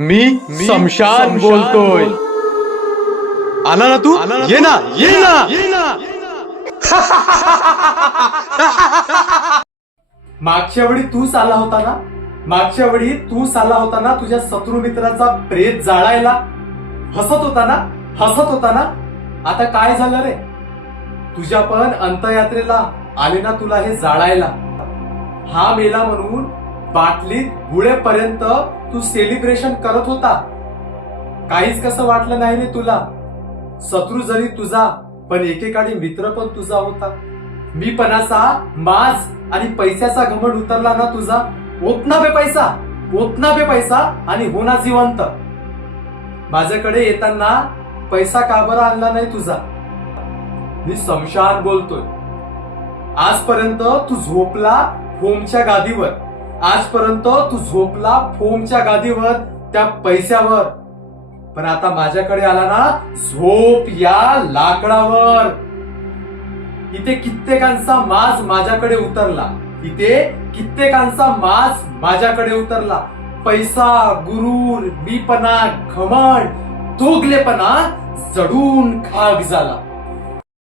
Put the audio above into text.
मी शमशान बोलतोय. आला ना तू? ये ना ये ना ये ना. मागच्या वेळी तूच आला होता ना, मागच्या वेळी तूच आला होता ना तुझ्या शत्रू मित्राचा प्रेत जाळायला. हसत होता ना, हसत होता ना. आता काय झालं रे? तुझ्या पण अंत्ययात्रेला आले ना तुला हे जाळायला. हा मेला म्हणून बाटलीत गुळेपर्यंत तू सेलिब्रेशन करत होता. काहीच कसं वाटलं नाही रे तुला. शत्रू जरी तुझा पण एकेकाळी मित्र पण तुझा होता. मी पण असा माज आणि पैशाचा घमंड उतरला ना तुझा. ओतना बे पैसा, ओतना बे पैसा आणि होना जिवंत. माझ्याकडे येताना पैसा का बरं आणला नाही तुझा? मी शमशान बोलतोय. आजपर्यंत तू झोपला फोमच्या गादीवर, आजपर्यंत तू झोपला फोमच्या गादीवर त्या पैशावर. पण आता माझ्याकडे आला ना, झोप या लाकडावर. इथे कित्येकांचा माज माझ्याकडे उतरला, इथे कित्येकांचा माज माझ्याकडे उतरला. पैसा, गुरूर, मीपणा, घमंड, दोगलेपणा जडून खाक झाला.